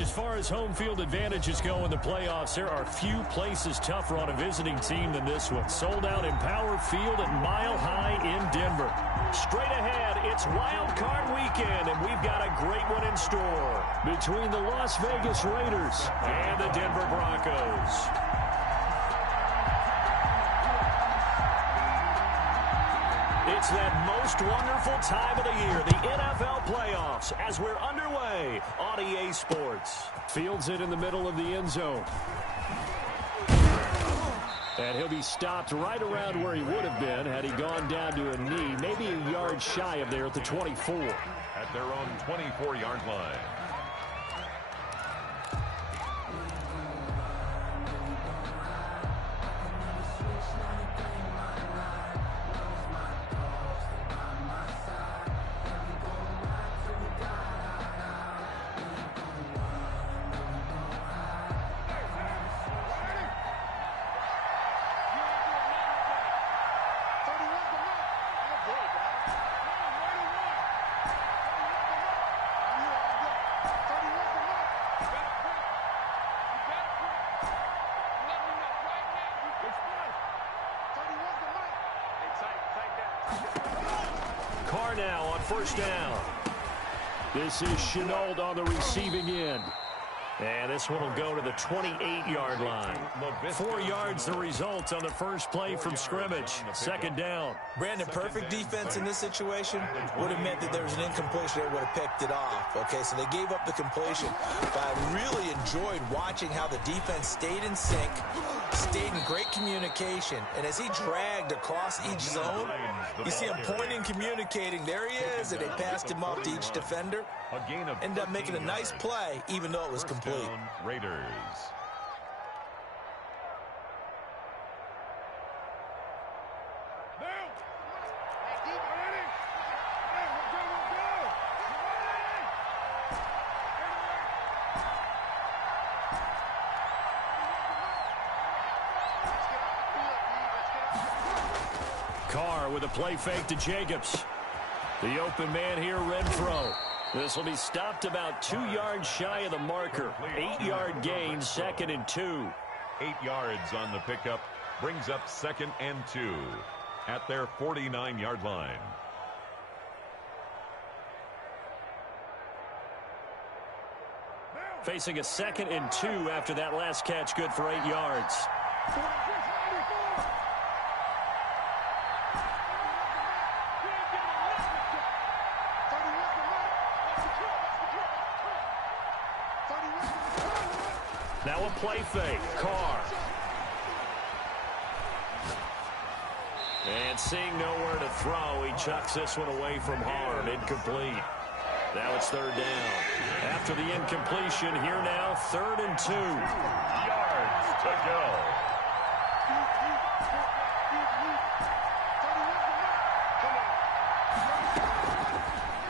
As far as home field advantages go in the playoffs, there are few places tougher on a visiting team than this one. Sold out in Power Field at Mile High in Denver. Straight ahead, it's Wildcard weekend, and we've got a great one in store between the Las Vegas Raiders and the Denver Broncos. It's that most wonderful time of the year, the NFL playoffs, as we're underway on EA Sports. Fields it in the middle of the end zone. And he'll be stopped right around where he would have been had he gone down to a knee, maybe a yard shy of there at the 24. At their own 24-yard line. Carr now on first down. This is Shenault on the receiving end. And this one will go to the 28-yard line. 4 yards the result on the first play from scrimmage. Second down. Brandon, perfect defense in this situation would have meant that there was an incompletion. They would have picked it off. Okay, so they gave up the completion. But I really enjoyed watching how the defense stayed in sync, stayed in great communication. And as he dragged across each zone, you see him pointing, communicating. There he is, and they passed him off to each defender. Ended up making a nice play, even though it was complete. Raiders. Carr with a play fake to Jacobs. The open man here, Renfro. This will be stopped about 2 yards shy of the marker. 8-yard gain, 2nd and 2. 8 yards on the pickup. Brings up 2nd and 2 at their 49-yard line. Facing a 2nd and 2 after that last catch, good for 8 yards. Now a play fake. Carr. And seeing nowhere to throw, he chucks this one away from harm. Incomplete. Now it's 3rd down. After the incompletion, here now, 3rd and 2. Yards to go.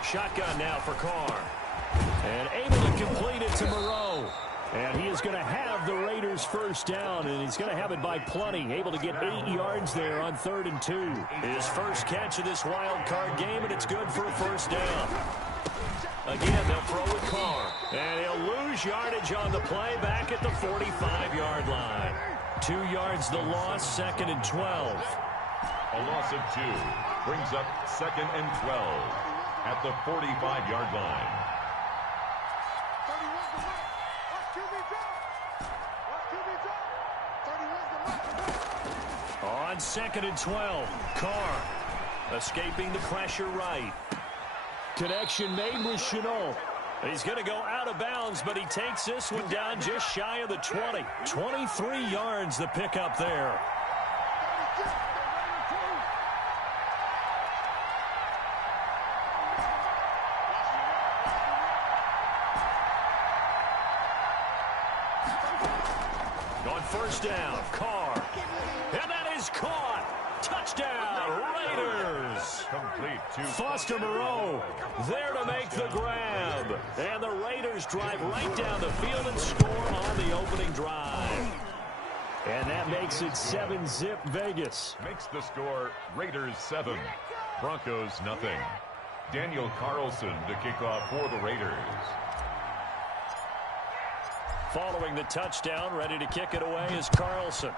Shotgun now for Carr. And able to complete it to Moreau. And he is going to have the Raiders first down, and he's going to have it by plenty. Able to get 8 yards there on 3rd and 2. His first catch of this wild card game, and it's good for a first down. Again, they'll throw with Carr. And he'll lose yardage on the play back at the 45-yard line. 2 yards the loss, 2nd and 12. A loss of 2 brings up 2nd and 12 at the 45-yard line. On 2nd and 12, Carr escaping the pressure right. Connection made with Shenault. He's going to go out of bounds, but he takes this one down just shy of the 20. 23 yards the pickup there. On first down, Carr. And that is caught. Touchdown, Raiders. Complete to Foster Moreau there to make the grab. And the Raiders drive right down the field and score on the opening drive. And that makes it 7-zip Vegas. Makes the score Raiders 7, Broncos nothing. Daniel Carlson to kick off for the Raiders. Following the touchdown, ready to kick it away is Carlson.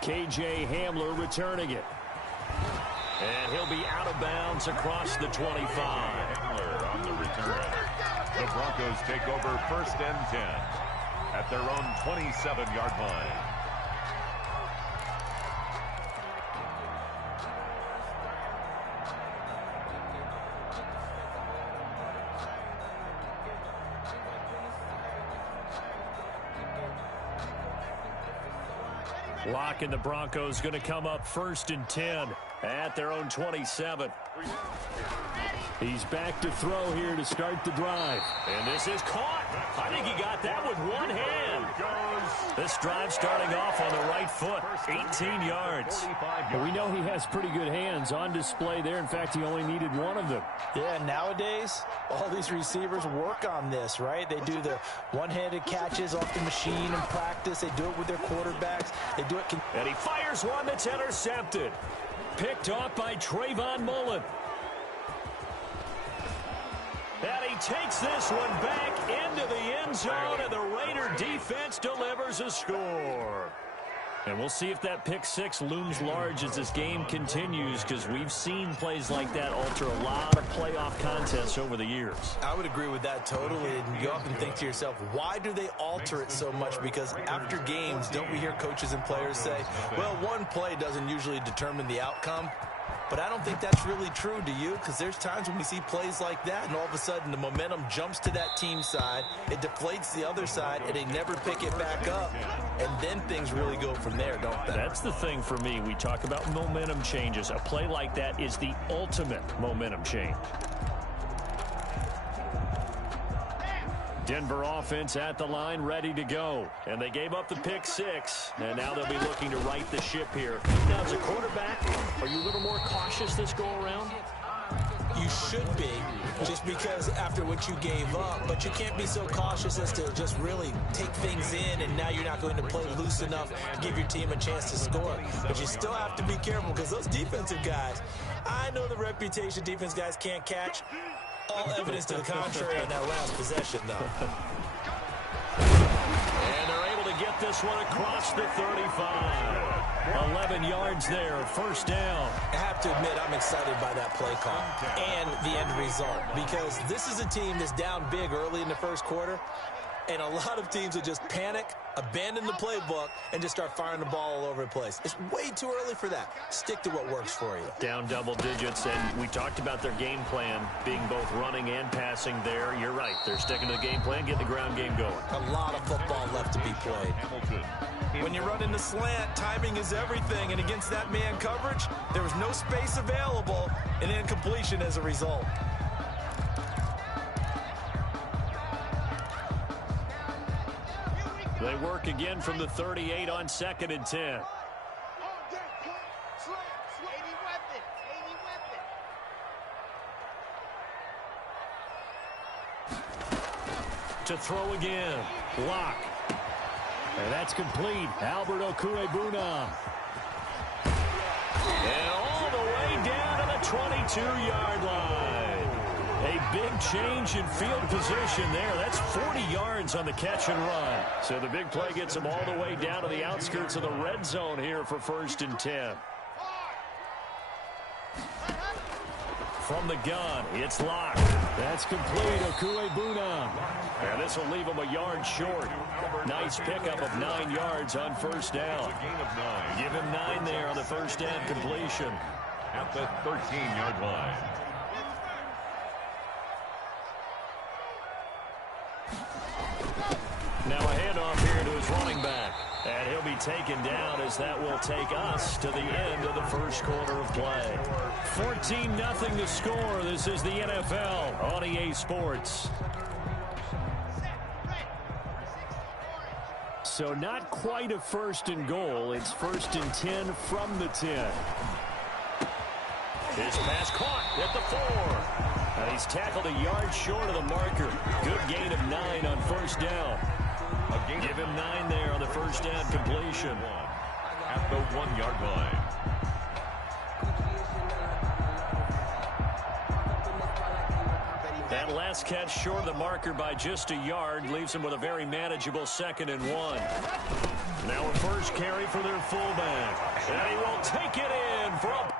K.J. Hamler returning it. And he'll be out of bounds across the 25. Hamler on the return. The Broncos take over 1st and 10 at their own 27-yard line. Locke and the Broncos going to come up 1st and 10 at their own 27. He's back to throw here to start the drive. And this is caught. I think he got that with one hand. This drive starting off on the right foot. 18 yards. But we know he has pretty good hands on display there. In fact, he only needed one of them. Yeah, nowadays, all these receivers work on this, right? They do the one-handed catches off the machine in practice. They do it with their quarterbacks. They do it. And he fires one that's intercepted. Picked off by Trayvon Mullen. And he takes this one back into the end zone, and the Raider defense delivers a score. And we'll see if that pick six looms large as this game continues, because we've seen plays like that alter a lot of playoff contests over the years. I would agree with that totally. And you often think to yourself, why do they alter it so much? Because after games, don't we hear coaches and players say, well, one play doesn't usually determine the outcome? But I don't think that's really true, do you? Because there's times when we see plays like that, and all of a sudden the momentum jumps to that team side, it deflates the other side, and they never pick it back up, and then things really go from there, don't they? That's the thing for me. We talk about momentum changes. A play like that is the ultimate momentum change. Denver offense at the line, ready to go. And they gave up the pick six, and now they'll be looking to right the ship here. Now, as a quarterback, are you a little more cautious this go-around? You should be, just because after what you gave up, but you can't be so cautious as to just really take things in, and now you're not going to play loose enough to give your team a chance to score. But you still have to be careful, because those defensive guys, I know the reputation defense guys can't catch. All evidence to the contrary on that last possession, though. And they're able to get this one across the 35. 11 yards there, first down. I have to admit, I'm excited by that play call and the end result, because this is a team that's down big early in the first quarter, and a lot of teams will just panic, abandon the playbook, and just start firing the ball all over the place. It's way too early for that. Stick to what works for you. Down double digits, and we talked about their game plan being both running and passing there. You're right. They're sticking to the game plan, getting the ground game going. A lot of football left to be played. When you run in the slant, timing is everything, and against that man coverage, there was no space available, and incompletion as a result. They work again from the 38 on 2nd and 10. To throw again. Locke. And that's complete. Albert Uglyjesus. And all the way down to the 22-yard line. A big change in field position there. That's 40 yards on the catch and run. So the big play gets them all the way down to the outskirts of the red zone here for 1st and 10. From the gun, it's Locke. That's complete. Uglyjesus. And this will leave him a yard short. Nice pickup of 9 yards on first down. Give him 9 there on the first down completion. At the 13-yard line. Now a handoff here to his running back. And he'll be taken down as that will take us to the end of the first quarter of play. 14-0 the score. This is the NFL on EA Sports. So not quite a 1st and goal. It's 1st and 10 from the 10. His pass caught at the 4. And he's tackled a yard short of the marker. Good gain of 9 on first down. Give him 9 there on the first down completion. At the 1-yard line. That last catch short of the marker by just a yard leaves him with a very manageable 2nd and 1. Now a first carry for their fullback. And he will take it in for a...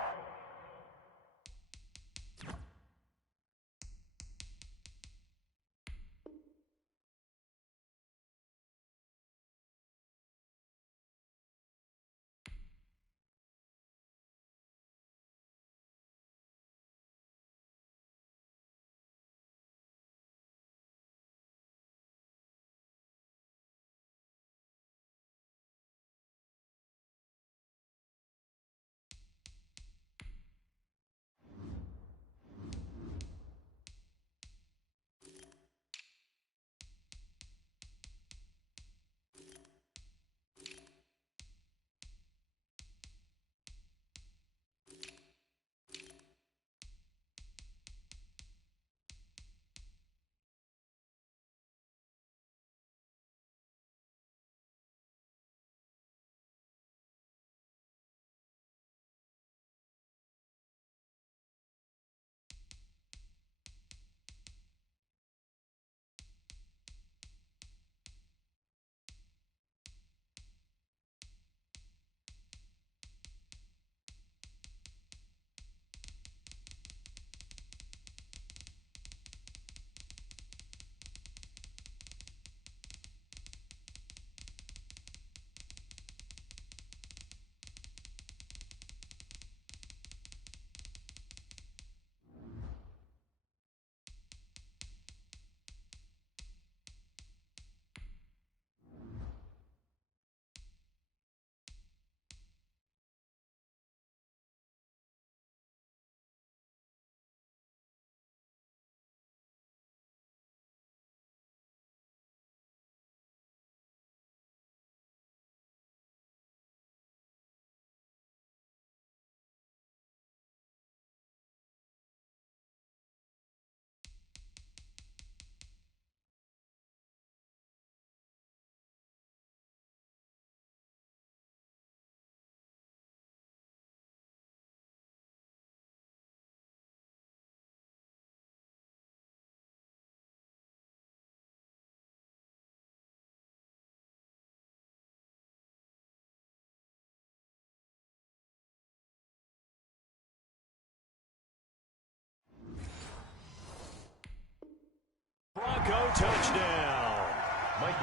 Bronco touchdown.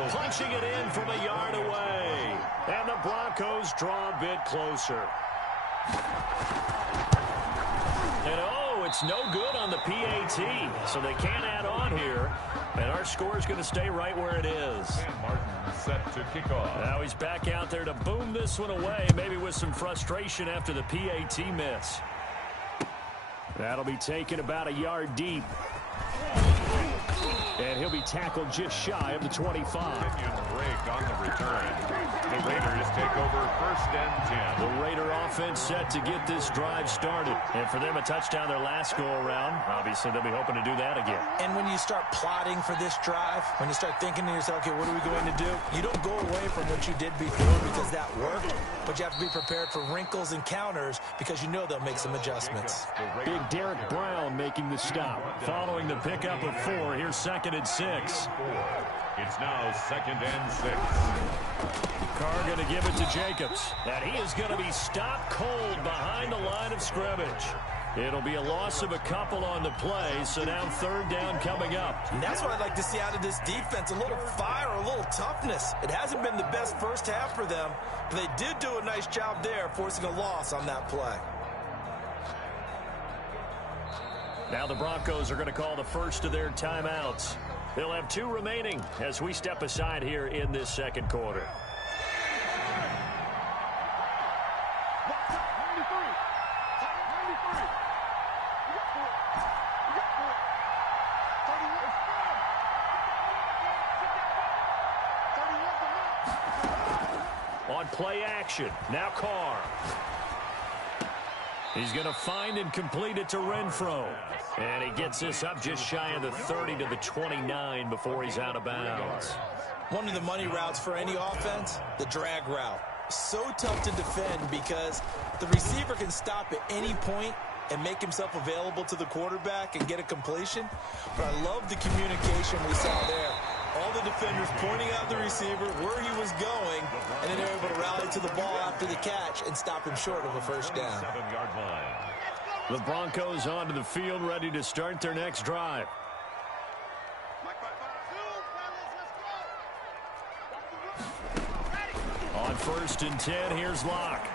Punching it in from a yard away. And the Broncos draw a bit closer. And it's no good on the PAT. So they can't add on here. And our score is going to stay right where it is. And Martin set to kick off. Now he's back out there to boom this one away, maybe with some frustration after the PAT miss. That'll be taken about a yard deep. And he'll be tackled just shy of the 25. Break on the return. The Raiders take over 1st and 10. The Raider offense set to get this drive started. And for them, a touchdown their last go-around. Obviously, they'll be hoping to do that again. And when you start plotting for this drive, when you start thinking to yourself, okay, what are we going to do? You don't go away from what you did before because that worked. But you have to be prepared for wrinkles and counters because you know they'll make some adjustments. Big Derek Brown making the stop. Following the pickup of 4, here's 2nd and 6. It's now 2nd and 6. Carr going to give it to Jacobs. And he is going to be stopped cold behind the line of scrimmage. It'll be a loss of a couple on the play, so now 3rd down coming up. And that's what I'd like to see out of this defense, a little fire, a little toughness. It hasn't been the best first half for them, but they did do a nice job there, forcing a loss on that play. Now the Broncos are going to call the first of their timeouts. They'll have 2 remaining as we step aside here in this 2nd quarter. On play action, now Carr. He's going to find and complete it to Renfro. And he gets this up just shy of the 30 to the 29 before he's out of bounds. One of the money routes for any offense, the drag route. So tough to defend because the receiver can stop at any point and make himself available to the quarterback and get a completion. But I love the communication we saw there. All the defenders pointing out the receiver where he was going, and then they're able to rally to the ball after the catch and stop him short of a first down. 7-yard line. The Broncos onto the field, ready to start their next drive. On 1st and 10, here's Locke.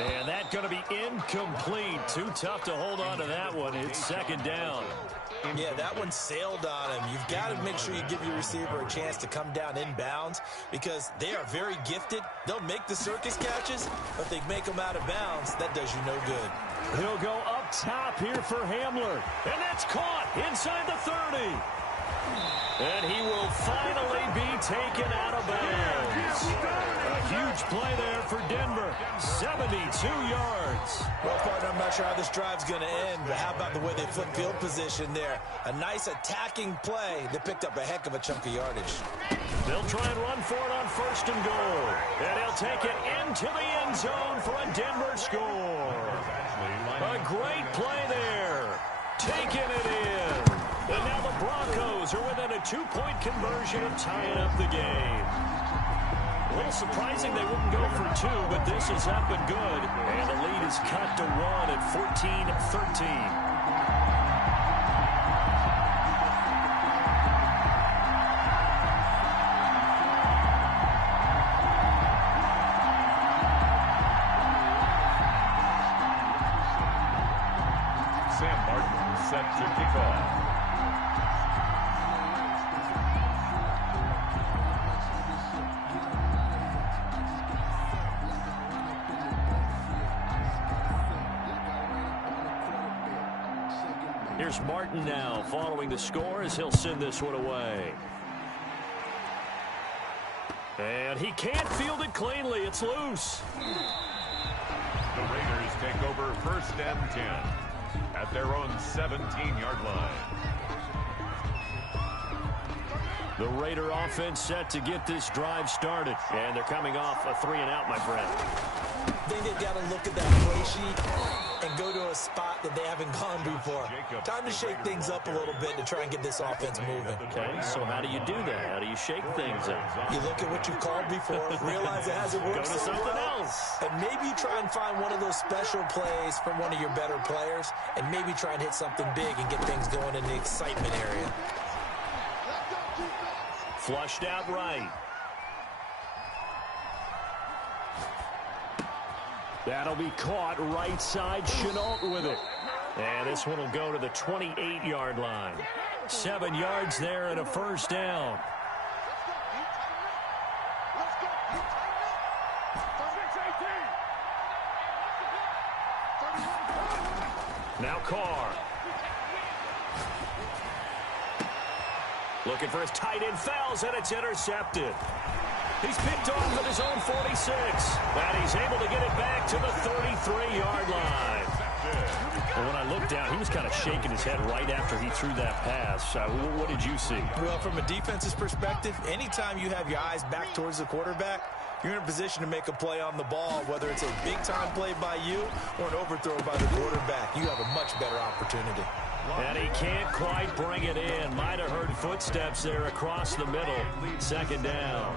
And that's going to be incomplete. Too tough to hold on to that one. It's 2nd down. Yeah, that one sailed on him. You've got to make sure you give your receiver a chance to come down inbounds because they are very gifted. They'll make the circus catches, but they make them out of bounds. That does you no good. He'll go up top here for Hamler. And that's caught inside the 30. And he will finally be taken out of bounds. A huge play there for Denver. 72 yards. Well, partner, I'm not sure how this drive's going to end, but how about the way they flip field position there? A nice attacking play that picked up a heck of a chunk of yardage. They'll try and run for it on 1st and goal. And he'll take it into the end zone for a Denver score. A great play there. Taking it in. And now the Broncos are within a 2-point conversion of tying up the game. A little surprising they wouldn't go for 2, but this is up and good. And the lead is cut to 1 at 14-13. Sam Martin set to kick off. Here's Martin now following the score as he'll send this one away. And he can't field it cleanly. It's loose. The Raiders take over 1st and 10 at their own 17-yard line. The Raider offense set to get this drive started. And they're coming off a 3-and-out, my friend. I think they've got to look at that play sheet and go to a spot that they haven't gone before. Time to shake things up a little bit to try and get this offense moving. Okay, so how do you do that? How do you shake things up? You look at what you called before, realize it hasn't worked Go to so something well, else. and maybe you try and find one of those special plays from one of your better players, and maybe try and hit something big and get things going in the excitement area. Flushed out right. That'll be caught right side. Chenault with it. And this one will go to the 28-yard line. 7 yards there and a 1st down. Now Carr. Looking for his tight end, fouls, and it's intercepted. He's picked off at his own 46. And he's able to get it back to the 33-yard line. And when I looked down, he was kind of shaking his head right after he threw that pass. What did you see? Well, from a defense's perspective, anytime you have your eyes back towards the quarterback, you're in a position to make a play on the ball, whether it's a big-time play by you or an overthrow by the quarterback. You have a much better opportunity. And he can't quite bring it in. Might have heard footsteps there across the middle. 2nd down.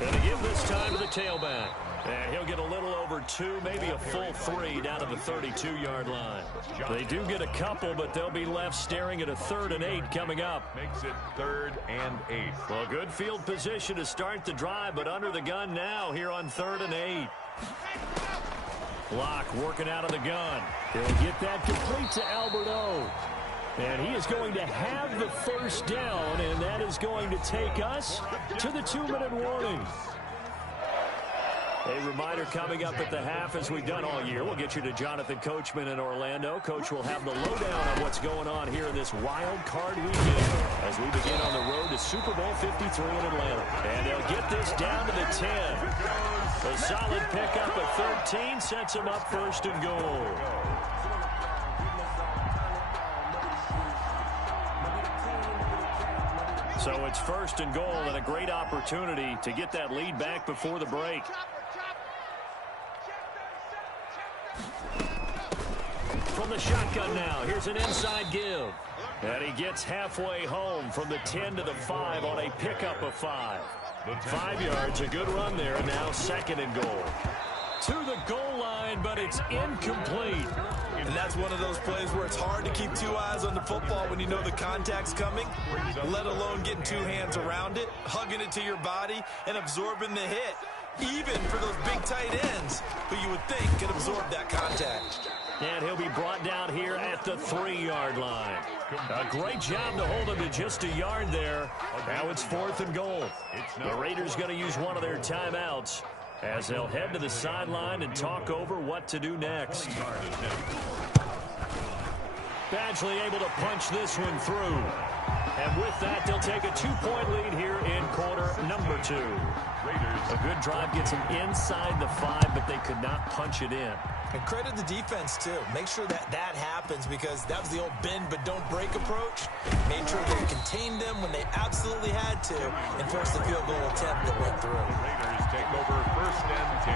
And to give this time to the tailback. And he'll get a little over 2, maybe a full 3 down to the 32-yard line. They do get a couple, but they'll be left staring at a 3rd and 8 coming up. Makes it 3rd and 8. Well, good field position to start the drive, but under the gun now here on 3rd and 8. Locke working out of the gun. He'll get that complete to Alberto. And he is going to have the 1st down, and that is going to take us to the 2-minute warning. A reminder coming up at the half, as we've done all year. We'll get you to Jonathan Coachman in Orlando. Coach will have the lowdown on what's going on here in this wild card weekend as we begin on the road to Super Bowl 53 in Atlanta. And they'll get this down to the 10. A solid pickup at 13 sets him up 1st and goal. So it's 1st and goal and a great opportunity to get that lead back before the break. From the shotgun now, here's an inside give. And he gets halfway home from the 10 to the 5 on a pickup of 5. 5 yards, a good run there, and now 2nd and goal. To the goal line, but it's incomplete. And that's one of those plays where it's hard to keep 2 eyes on the football when you know the contact's coming, let alone getting 2 hands around it, hugging it to your body, and absorbing the hit. Even for those big tight ends who you would think could absorb that contact. And he'll be brought down here at the 3-yard line. A great job to hold him to just a yard there. Now it's 4th and goal. The Raiders going to use one of their timeouts as they'll head to the sideline and talk over what to do next. Badgley able to punch this one through. And with that, they'll take a 2-point lead here in quarter number 2. A good drive gets them inside the 5, but they could not punch it in. And credit the defense, too. Make sure that happens because that was the old bend but don't break approach. Made sure they contained them when they absolutely had to and forced the field goal attempt that went through. The Raiders take over 1st and 10.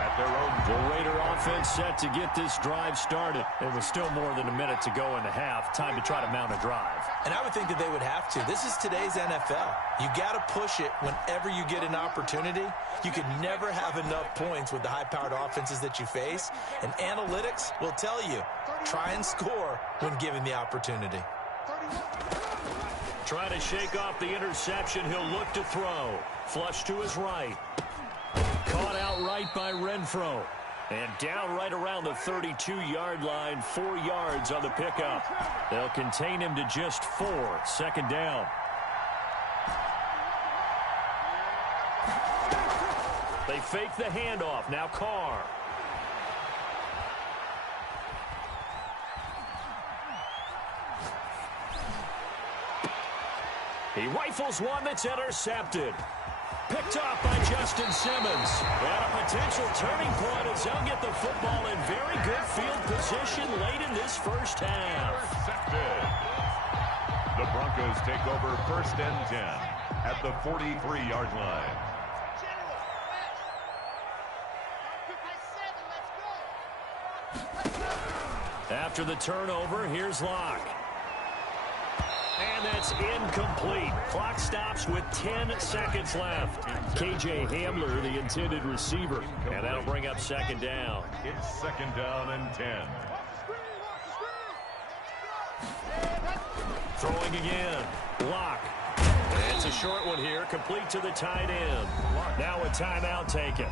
At their own. The Raider offense set to get this drive started. It was still more than a minute to go in the half. Time to try to mount a drive. And I would think that they would have to. This is today's NFL. You got to push it whenever you get an opportunity. You can never have enough points with the high-powered offenses that you face. And analytics will tell you, try and score when given the opportunity. Trying to shake off the interception. He'll look to throw. Flush to his right. Caught outright by Renfro. And down right around the 32-yard line, 4 yards on the pickup. They'll contain him to just 4. 2nd down. They fake the handoff. Now Carr. He rifles one that's intercepted. Picked off by Justin Simmons. And a potential turning point as they'll get the football in very good field position late in this first half. Intercepted. The Broncos take over 1st and 10 at the 43-yard line. After the turnover, here's Locke. And that's incomplete. Clock stops with 10 seconds left. K.J. Hamler, the intended receiver. And that'll bring up 2nd down. It's 2nd down and 10. Throwing again. Locke. It's a short one here, complete to the tight end. Now a timeout taken.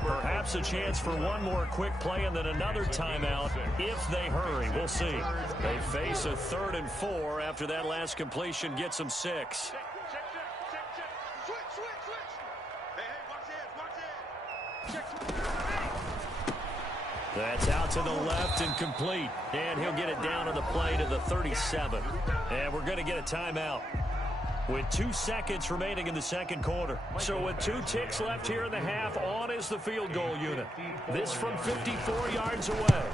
Perhaps a chance for one more quick play and then another timeout if they hurry. We'll see. They face a 3rd and 4 after that last completion gets them 6. That's out to the left and complete. And he'll get it down on the play to the 37. And we're going to get a timeout with 2 seconds remaining in the 2nd quarter. So with 2 ticks left here in the half, on is the field goal unit. This from 54 yards away.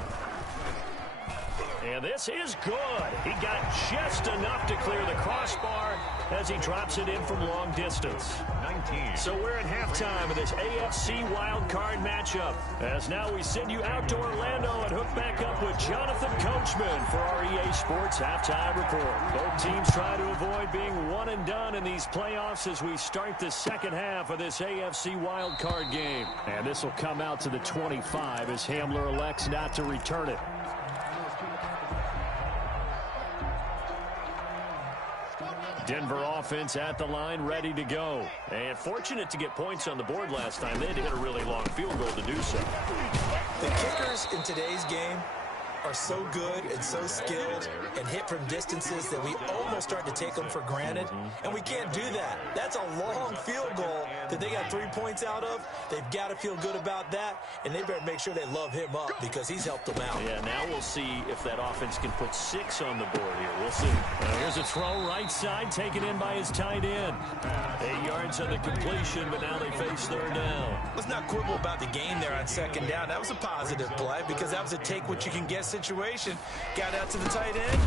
And this is good. He got just enough to clear the crossbar as he drops it in from long distance. 19. So we're at halftime of this AFC Wildcard matchup. As now we send you out to Orlando and hook back up with Jonathan Coachman for our EA Sports Halftime Report. Both teams try to avoid being one and done in these playoffs as we start the 2nd half of this AFC Wildcard game. And this will come out to the 25 as Hamler elects not to return it. Denver offense at the line, ready to go. And fortunate to get points on the board last time. They had to hit a really long field goal to do so. The kickers in today's game are so good and so skilled and hit from distances that we almost start to take them for granted. And we can't do that. That's a long field goal that they got 3 points out of. They've got to feel good about that, and they better make sure they love him up because he's helped them out. Yeah, now we'll see if that offense can put 6 on the board here. We'll see. Here's a throw right side, taken in by his tight end. 8 yards on the completion, but now they face 3rd down. Let's not quibble about the game there on 2nd down. That was a positive play because that was a take what you can get situation. Got out to the tight end.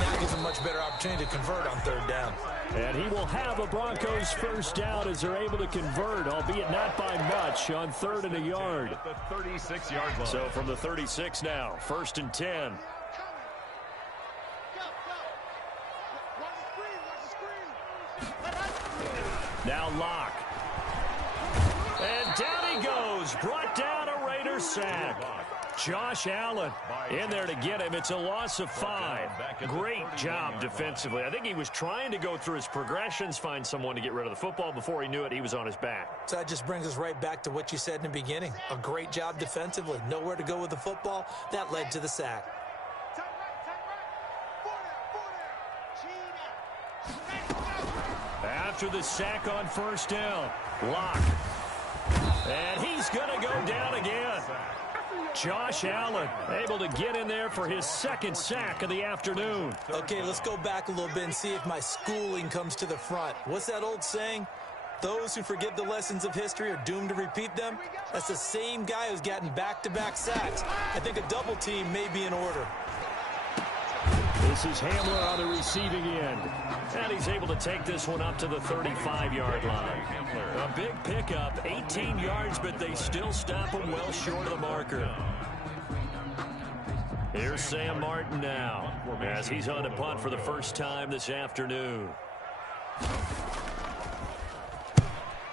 Now gives a much better opportunity to convert on third down. And he will have a Broncos first down as they're able to convert, albeit not by much, on 3rd and a yard. At the 36-yard line. So from the 36 now, 1st and 10. Now Locke. And down he goes. Brought down a Raider sack. Josh Allen in there to get him. It's a loss of 5. Great job defensively. I think he was trying to go through his progressions, find someone to get rid of the football. Before he knew it, he was on his back. So that just brings us right back to what you said in the beginning. A great job defensively. Nowhere to go with the football. That led to the sack. After the sack on 1st down, Locke. And he's going to go down again. Josh Allen able to get in there for his 2nd sack of the afternoon. Okay, let's go back a little bit and see if my schooling comes to the front. What's that old saying? Those who forget the lessons of history are doomed to repeat them. That's the same guy who's gotten back-to-back sacks. I think a double team may be in order. This is Hamler on the receiving end. And he's able to take this one up to the 35-yard line. A big pickup, 18 yards, but they still stop him well short of the marker. Here's Sam Martin now, as he's on a punt for the first time this afternoon.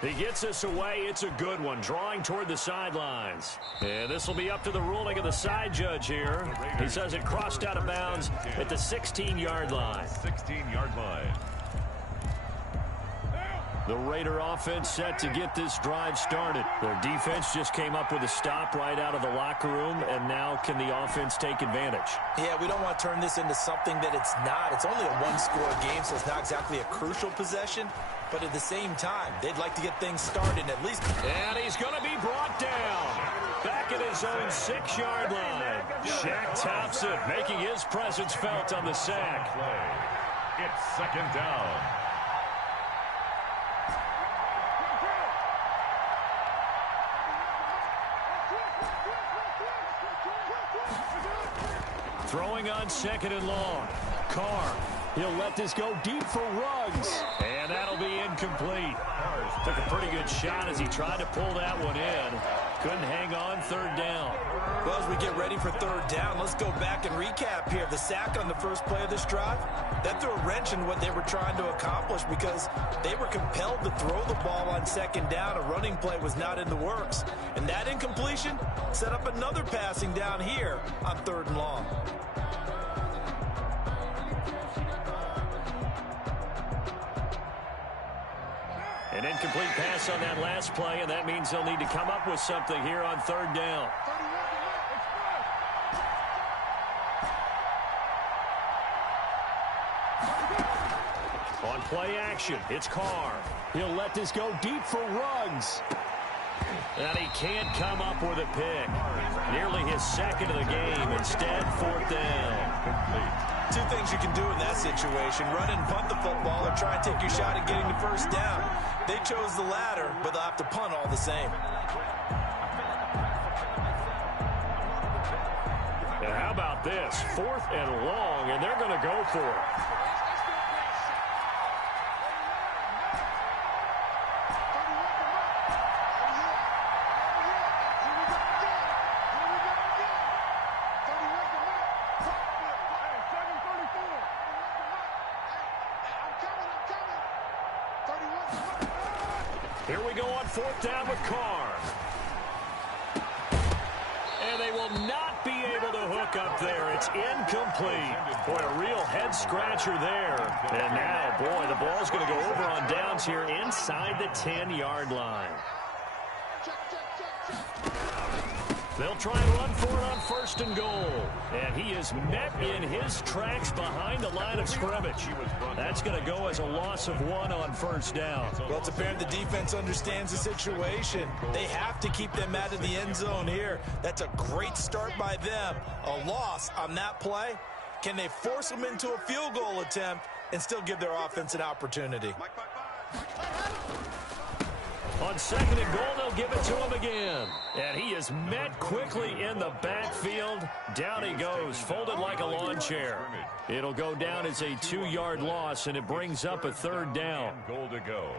He gets this away. It's a good one, drawing toward the sidelines. And this will be up to the ruling of the side judge here. He says it crossed out of bounds at the 16-yard line. 16-yard line. The Raider offense set to get this drive started. Their defense just came up with a stop right out of the locker room, and now can the offense take advantage? Yeah, we don't want to turn this into something that it's not. It's only a one-score game, so it's not exactly a crucial possession. But at the same time, they'd like to get things started at least. And he's going to be brought down. Back at his own 6-yard line. Shaq Thompson making his presence felt on the sack. It's 2nd down. Throwing on 2nd and long. Carr. He'll let this go deep for Ruggs. And that'll be incomplete. Took a pretty good shot as he tried to pull that one in. Couldn't hang on 3rd down. Well, as we get ready for 3rd down, let's go back and recap here. The sack on the first play of this drive, that threw a wrench in what they were trying to accomplish because they were compelled to throw the ball on 2nd down. A running play was not in the works. And that incompletion set up another passing down here on 3rd and long. An incomplete pass on that last play, and that means they'll need to come up with something here on 3rd down. On play action, it's Carr. He'll let this go deep for Ruggs. And he can't come up with a pick. Nearly his 2nd of the game. Instead, 4th down. Two things you can do in that situation: run and punt the football, or try and take your shot at getting the first down. They chose the latter, but they'll have to punt all the same. And how about this? 4th and long, and they're going to go for it. Here we go on 4th down with Carr. And they will not be able to hook up there. It's incomplete. Boy, a real head-scratcher there. And now, boy, the ball's going to go over on downs here inside the 10-yard line. They'll try and run for it on 1st and goal. And he is met in his tracks behind the line of scrimmage. That's going to go as a loss of 1 on 1st down. Well, it's apparent the defense understands the situation. They have to keep them out of the end zone here. That's a great start by them. A loss on that play. Can they force them into a field goal attempt and still give their offense an opportunity? On 2nd and goal, they'll give it to him again. And he is met quickly in the backfield. Down he goes, folded like a lawn chair. It'll go down as a 2-yard loss, and it brings up a 3rd down. Goal to go.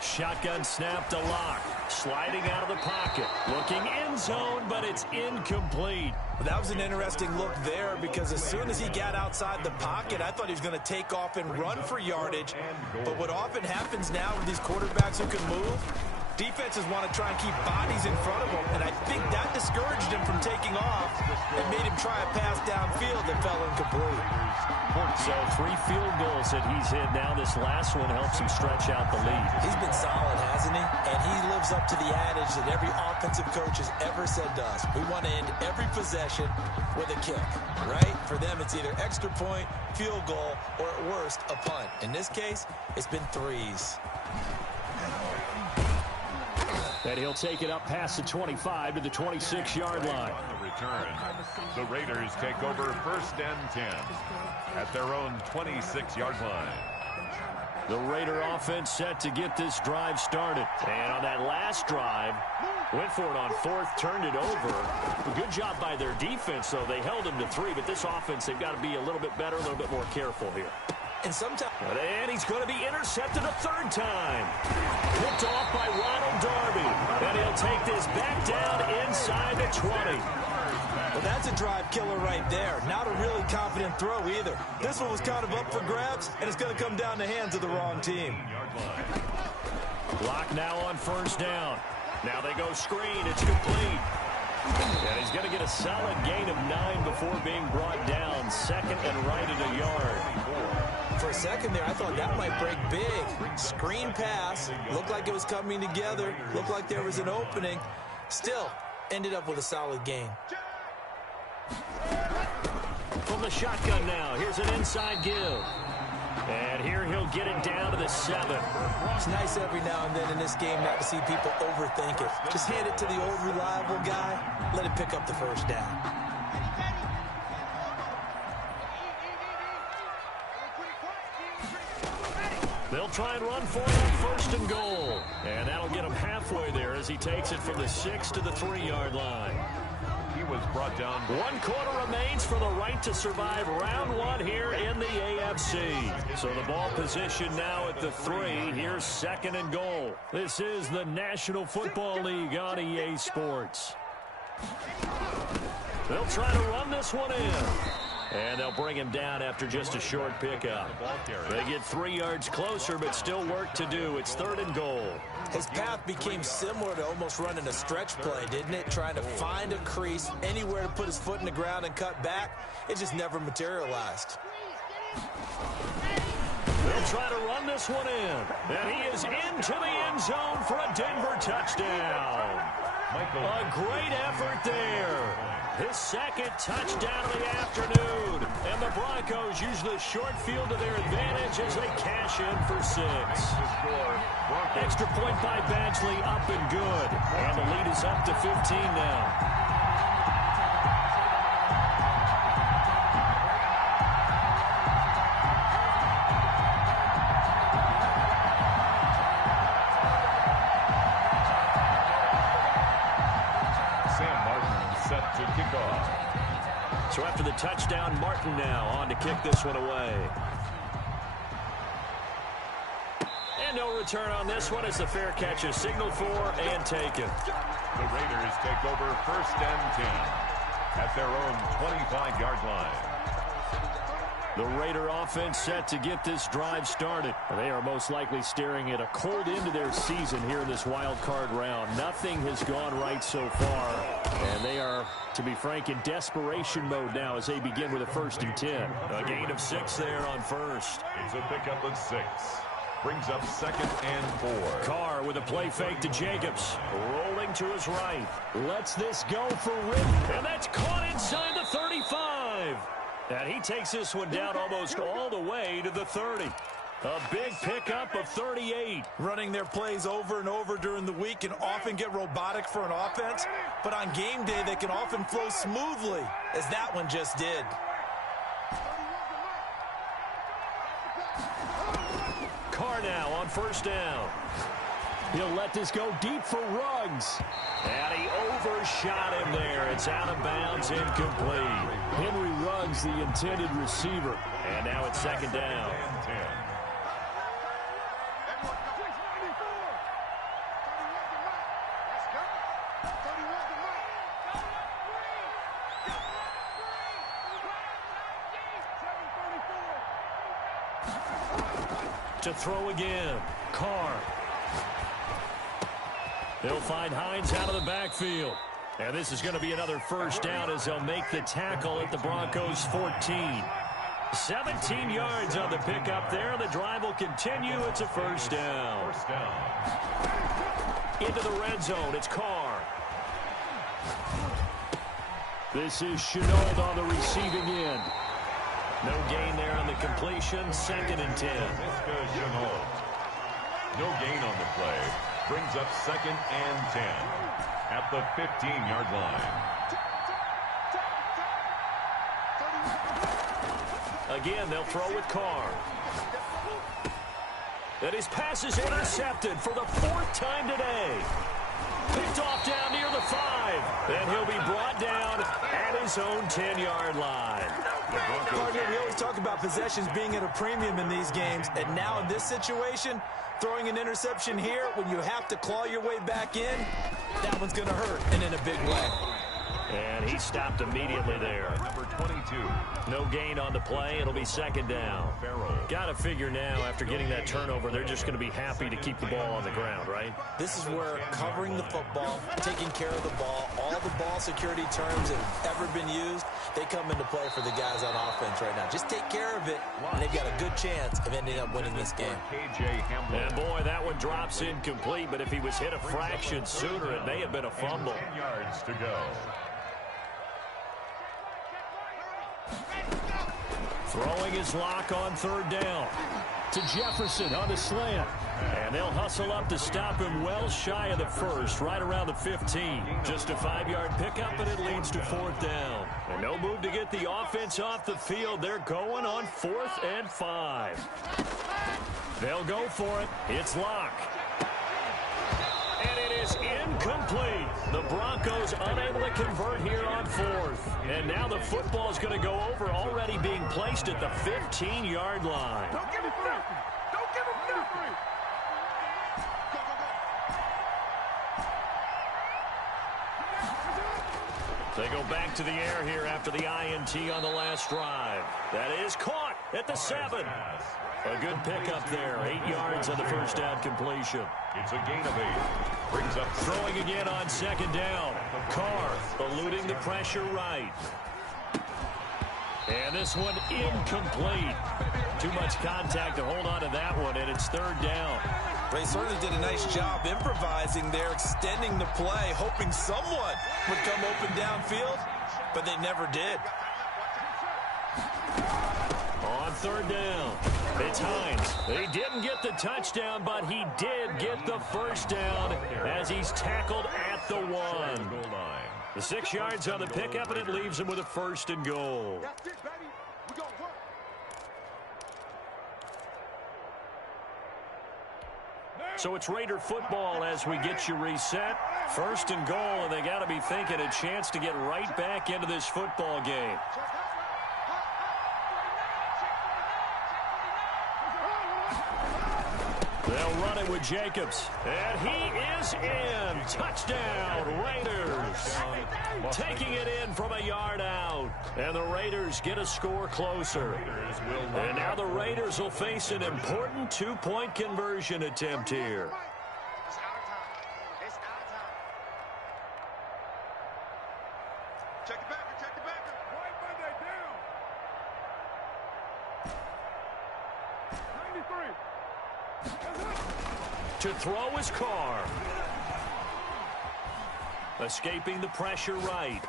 Shotgun snap to Lock. Sliding out of the pocket. Looking end zone, but it's incomplete. That was an interesting look there because as soon as he got outside the pocket, I thought he was going to take off and run for yardage. But what often happens now with these quarterbacks who can move, defenses want to try and keep bodies in front of them, and I think that discouraged him from taking off and made him try a pass downfield that fell incomplete. So 3 field goals that he's hit now. This last one helps him stretch out the lead. He's been solid, hasn't he? And he lives up to the adage that every offensive coach has ever said to us. We want to end every possession with a kick, right? For them, it's either extra point, field goal, or at worst, a punt. In this case, it's been 3s. And he'll take it up past the 25 to the 26-yard line. On the return, the Raiders take over 1st and 10 at their own 26-yard line. The Raider offense set to get this drive started. And on that last drive, went for it on 4th, turned it over. A good job by their defense, though. They held him to 3, but this offense, they've got to be a little bit better, a little bit more careful here. And sometimes, and he's going to be intercepted a 3rd time. Picked off by Ronald Darby. And he'll take this back down inside the 20. well, that's a drive killer right there. Not a really confident throw either. This one was kind of up for grabs, and it's going to come down the hands of the wrong team. Block now on 1st down. Now they go screen. It's complete. And he's going to get a solid gain of 9 before being brought down. 2nd and right at a yard. For a second there, I thought that might break big. Screen pass. Looked like it was coming together. Looked like there was an opening. Still, ended up with a solid gain. From the shotgun now, here's an inside give. And here he'll get it down to the 7. It's nice every now and then in this game not to see people overthink it. Just hand it to the old reliable guy. Let him pick up the 1st down. They'll try and run for it on 1st and goal. And that'll get him halfway there as he takes it from the 6 to the 3-yard line. He was brought down. 1 quarter remains for the right to survive round 1 here in the AFC. So the ball position now at the 3. Here's 2nd and goal. This is the National Football League on EA Sports. They'll try to run this one in. And they'll bring him down after just a short pickup. They get 3 yards closer, but still work to do. It's 3rd and goal. His path became similar to almost running a stretch play, didn't it? Trying to find a crease, anywhere to put his foot in the ground and cut back. It just never materialized. They'll try to run this one in. And he is into the end zone for a Denver touchdown. A great effort there. His 2nd touchdown of the afternoon. And the Broncos use the short field to their advantage as they cash in for 6. Extra point by Badgley, up and good. And the lead is up to 15 now. So after the touchdown, Martin now on to kick this one away. And no return on this one as the fair catch is signaled for and taken. The Raiders take over 1st and 10 at their own 25-yard line. The Raider offense set to get this drive started. They are most likely staring at a cold end to their season here in this wild card round. Nothing has gone right so far. And they are, to be frank, in desperation mode now as they begin with a 1st and 10. A gain of 6 there on 1st. It's a pickup of 6. Brings up 2nd and 4. Carr with a play fake to Jacobs. Rolling to his right. Lets this go for Ritter. And that's caught inside the 35. And he takes this one down almost all the way to the 30. A big pickup of 38. Running their plays over and over during the week can often get robotic for an offense, but on game day they can often flow smoothly, as that one just did. Carr now on first down. He'll let this go deep for Ruggs. And he overshot him there. It's out of bounds, incomplete. Henry Ruggs, the intended receiver. And now it's second down. To throw again. Carr. They'll find Hines out of the backfield. And this is going to be another first down as they'll make the tackle at the Broncos 14. 17 yards on the pickup there. The drive will continue. It's a first down. Into the red zone. It's Carr. This is Chenault on the receiving end. No gain there on the completion. 2nd and 10. No gain on the play. Brings up 2nd and 10 at the 15-yard line. Again, they'll throw with Carr. And his pass is intercepted for the 4th time today. Picked off down near the 5. Then he'll be brought down at his own 10-yard line. Partner, we always talk about possessions being at a premium in these games, and now in this situation, throwing an interception here when you have to claw your way back in, that one's going to hurt, and in a big way. And he stopped immediately there. Number 22. No gain on the play. It'll be second down. Got to figure now, after getting that turnover, they're just going to be happy to keep the ball on the ground, right? This is where covering the football, taking care of the ball, all the ball security terms that have ever been used, they come into play for the guys on offense right now. Just take care of it, and they've got a good chance of ending up winning this game. And boy, that one drops incomplete, but if he was hit a fraction sooner, it may have been a fumble. 10 yards to go. Throwing his lock on 3rd down. To Jefferson on the slant. And they'll hustle up to stop him well shy of the 1st, right around the 15. Just a 5-yard pickup, and it leads to 4th down. And no move to get the offense off the field. They're going on 4th and 5. They'll go for it. It's Locke. And it is incomplete. The Broncos unable to convert here on 4th. And now the football is going to go over, already being placed at the 15-yard line. Don't give him nothing. Don't give him nothing. They go back to the air here after the INT on the last drive. That is caught at the 7. A good pickup there. 8 yards on the first down completion. It's a gain of 8. Brings up throwing again on 2nd down. Carr eluding the pressure right. And this one incomplete. Too much contact to hold on to that one, and it's 3rd down. They certainly did a nice job improvising there, extending the play, hoping someone would come open downfield, but they never did. On 3rd down, it's Hines. He didn't get the touchdown, but he did get the first down as he's tackled at the 1. The 6 yards on the pickup, and it leaves him with a 1st and goal. That's it, baby. We gonna work. So it's Raider football as we get you reset. 1st and goal, and they got to be thinking a chance to get right back into this football game. They'll run it with Jacobs. And he is in. Touchdown, Raiders. Taking it in from a yard out. And the Raiders get a score closer. And now the Raiders will face an important 2-point conversion attempt here. It's our time. It's our time. Check the backer. Check the backer. White Monday down. 93. To throw his Carr. Escaping the pressure right.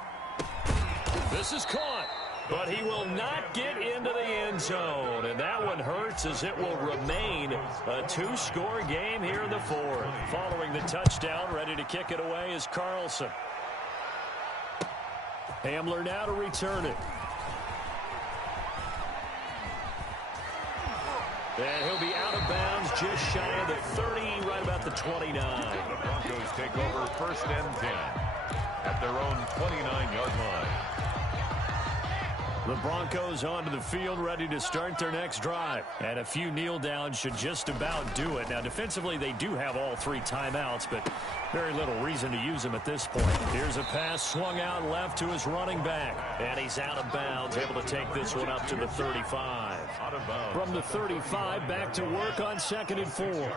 This is caught. but he will not get into the end zone. And that one hurts, as it will remain a two-score game here in the fourth. Following the touchdown, ready to kick it away is Carlson. Hamler now to return it. And he'll be out of bounds just shy of the 30, right about the 29. The Broncos take over 1st and 10 at their own 29-yard line. The Broncos onto the field, ready to start their next drive. And a few kneel downs should just about do it. Now, defensively, they do have all 3 timeouts, but very little reason to use them at this point. Here's a pass swung out left to his running back. And he's out of bounds, able to take this one up to the 35. From the 35, back to work on 2nd and 4. Brings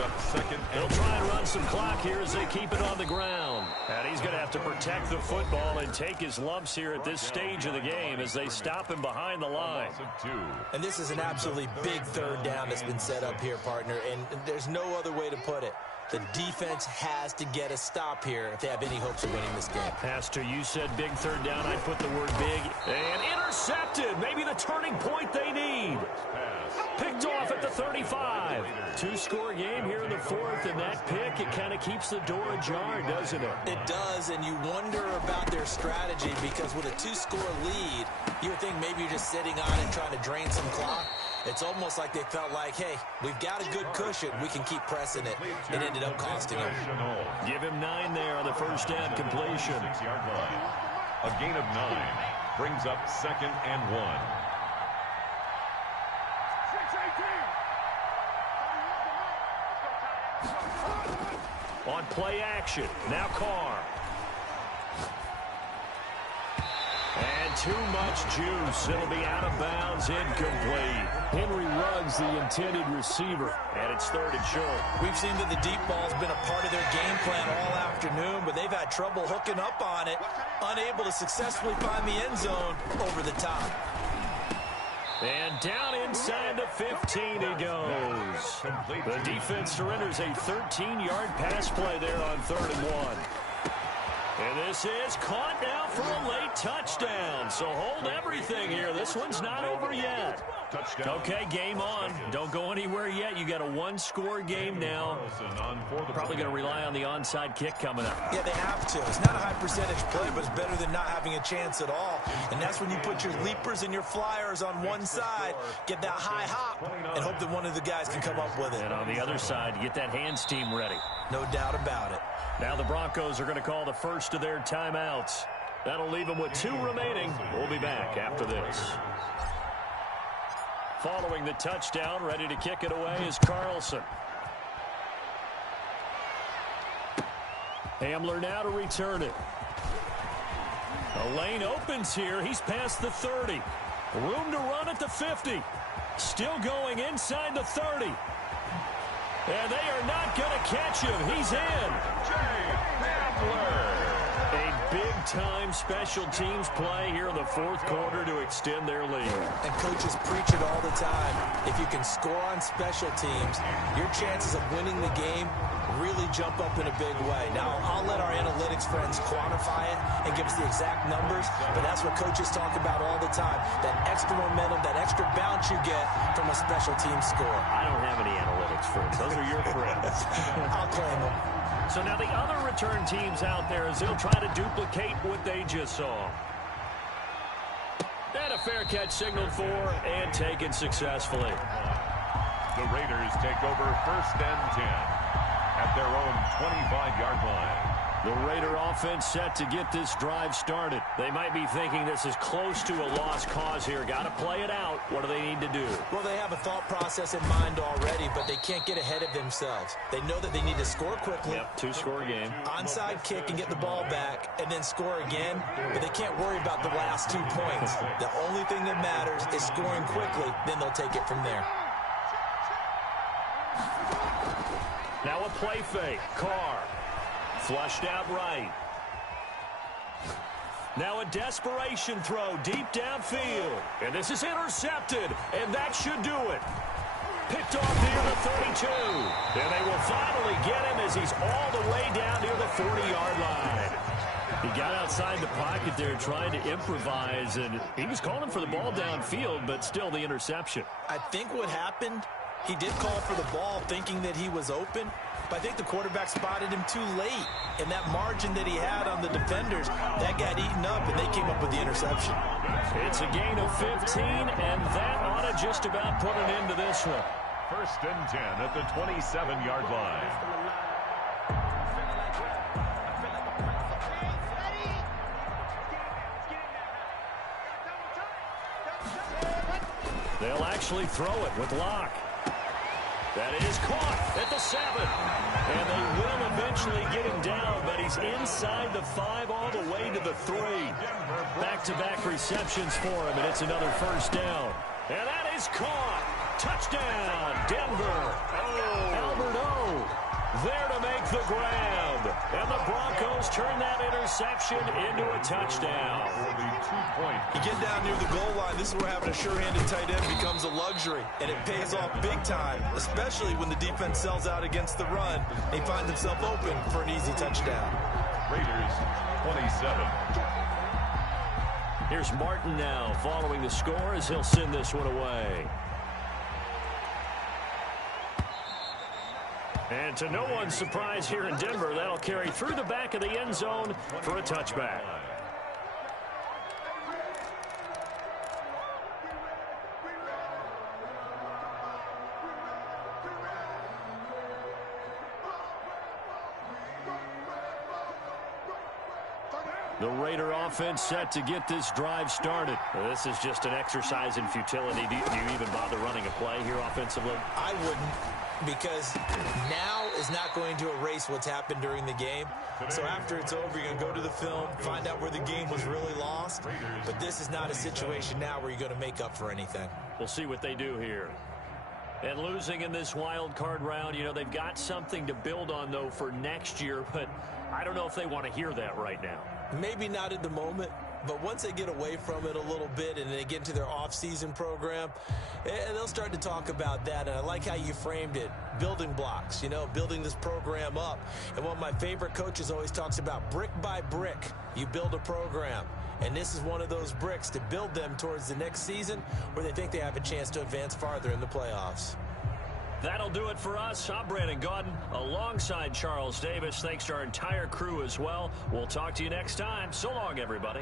up 2nd. They'll try and run some clock here as they keep it on the ground. And he's going to have to protect the football and take his lumps here at this stage of the game as they stop him behind the line. And this is an absolutely big 3rd down that's been set up here, partner, and there's no other way to put it. The defense has to get a stop here if they have any hopes of winning this game. Pastor, you said big 3rd down. I'd put the word big. And intercepted. Maybe the turning point they need. Picked off at the 35. Two-score game here in the 4th, and that pick, it kind of keeps the door ajar, doesn't it? It does, and you wonder about their strategy because with a 2-score lead, you would think maybe you're just sitting on it trying to drain some clock. It's almost like they felt like, hey, we've got a good cushion. We can keep pressing it. It ended up costing them. Give him 9 there on the 1st down completion. 6-yard line. A gain of 9 brings up 2nd and 1. On play action, now Carr. And too much juice. It'll be out of bounds, incomplete. Henry Ruggs, the intended receiver, and it's 3rd and short. We've seen that the deep ball's been a part of their game plan all afternoon, but they've had trouble hooking up on it, unable to successfully find the end zone over the top. And down inside the 15 he goes. The defense surrenders a 13-yard pass play there on 3rd and 1. And this is caught now for a late touchdown. So hold everything here. This one's not over yet. Touchdown. Okay, game on. Don't go anywhere yet. You got a 1-score game now. Probably going to rely on the onside kick coming up. Yeah, they have to. It's not a high percentage play, but it's better than not having a chance at all. And that's when you put your leapers and your flyers on one side, get that high hop, and hope that one of the guys can come up with it. And on the other side, get that hands team ready. No doubt about it. Now the Broncos are going to call the first of their timeouts. That'll leave them with 2 remaining. We'll be back after this. Following the touchdown, ready to kick it away is Carlson. Hamler now to return it. The lane opens here. He's past the 30. Room to run at the 50. Still going inside the 30. And they are not going to catch him. He's in. A big-time special teams play here in the 4th quarter to extend their lead. And coaches preach it all the time. If you can score on special teams, your chances of winning the game really jump up in a big way. Now, I'll let our analytics friends quantify it and give us the exact numbers, but that's what coaches talk about all the time. That extra momentum, that extra bounce you get from a special team score. I don't have any analytics friends. Those are your friends. I'll claim them. So now the other return teams out there as they'll try to duplicate what they just saw. And a fair catch signaled for and taken successfully. The Raiders take over 1st and 10 at their own 25-yard line. The Raider offense set to get this drive started. They might be thinking this is close to a lost cause here. Got to play it out. What do they need to do? Well, they have a thought process in mind already, but they can't get ahead of themselves. They know that they need to score quickly. Yep, 2-score game. Onside kick and get the ball back and then score again, but they can't worry about the last 2 points. The only thing that matters is scoring quickly, then they'll take it from there. Now a play fake. Carr. Flushed out right. Now a desperation throw deep downfield. And this is intercepted. And that should do it. Picked off near the 32. And they will finally get him as he's all the way down near the 40-yard line. He got outside the pocket there trying to improvise, and he was calling for the ball downfield, but still the interception. I think what happened, he did call for the ball thinking that he was open, but I think the quarterback spotted him too late. And that margin that he had on the defenders, that got eaten up, and they came up with the interception. It's a gain of 15, and that ought to just about put an end to this one. First and 10 at the 27-yard line. They'll actually throw it with Locke. That is caught at the 7. And they will eventually get him down, but he's inside the 5 all the way to the 3. Back-to-back receptions for him, and it's another first down. And that is caught. Touchdown, Denver. Albert O there to make the grab. And the Broncos turn that interception into a touchdown. You get down near the goal line, this is where having a sure-handed tight end becomes a luxury, and it pays off big time, especially when the defense sells out against the run. They find themselves open for an easy touchdown. Raiders 27. Here's Martin now following the score as he'll send this one away. And to no one's surprise here in Denver, that'll carry through the back of the end zone for a touchback. The Raider offense set to get this drive started. This is just an exercise in futility. Do you even bother running a play here offensively? I wouldn't, because now is not going to erase what's happened during the game. So after it's over, you're going to go to the film, find out where the game was really lost. But this is not a situation now where you're going to make up for anything. We'll see what they do here. And losing in this wild card round, you know, they've got something to build on, though, for next year. But I don't know if they want to hear that right now. Maybe not at the moment, but once they get away from it a little bit and they get into their off-season program, they'll start to talk about that. And I like how you framed it, building blocks, you know, building this program up. And one of my favorite coaches always talks about brick by brick, you build a program. And this is one of those bricks to build them towards the next season where they think they have a chance to advance farther in the playoffs. That'll do it for us. I'm Brandon Gaudin alongside Charles Davis. Thanks to our entire crew as well. We'll talk to you next time. So long, everybody.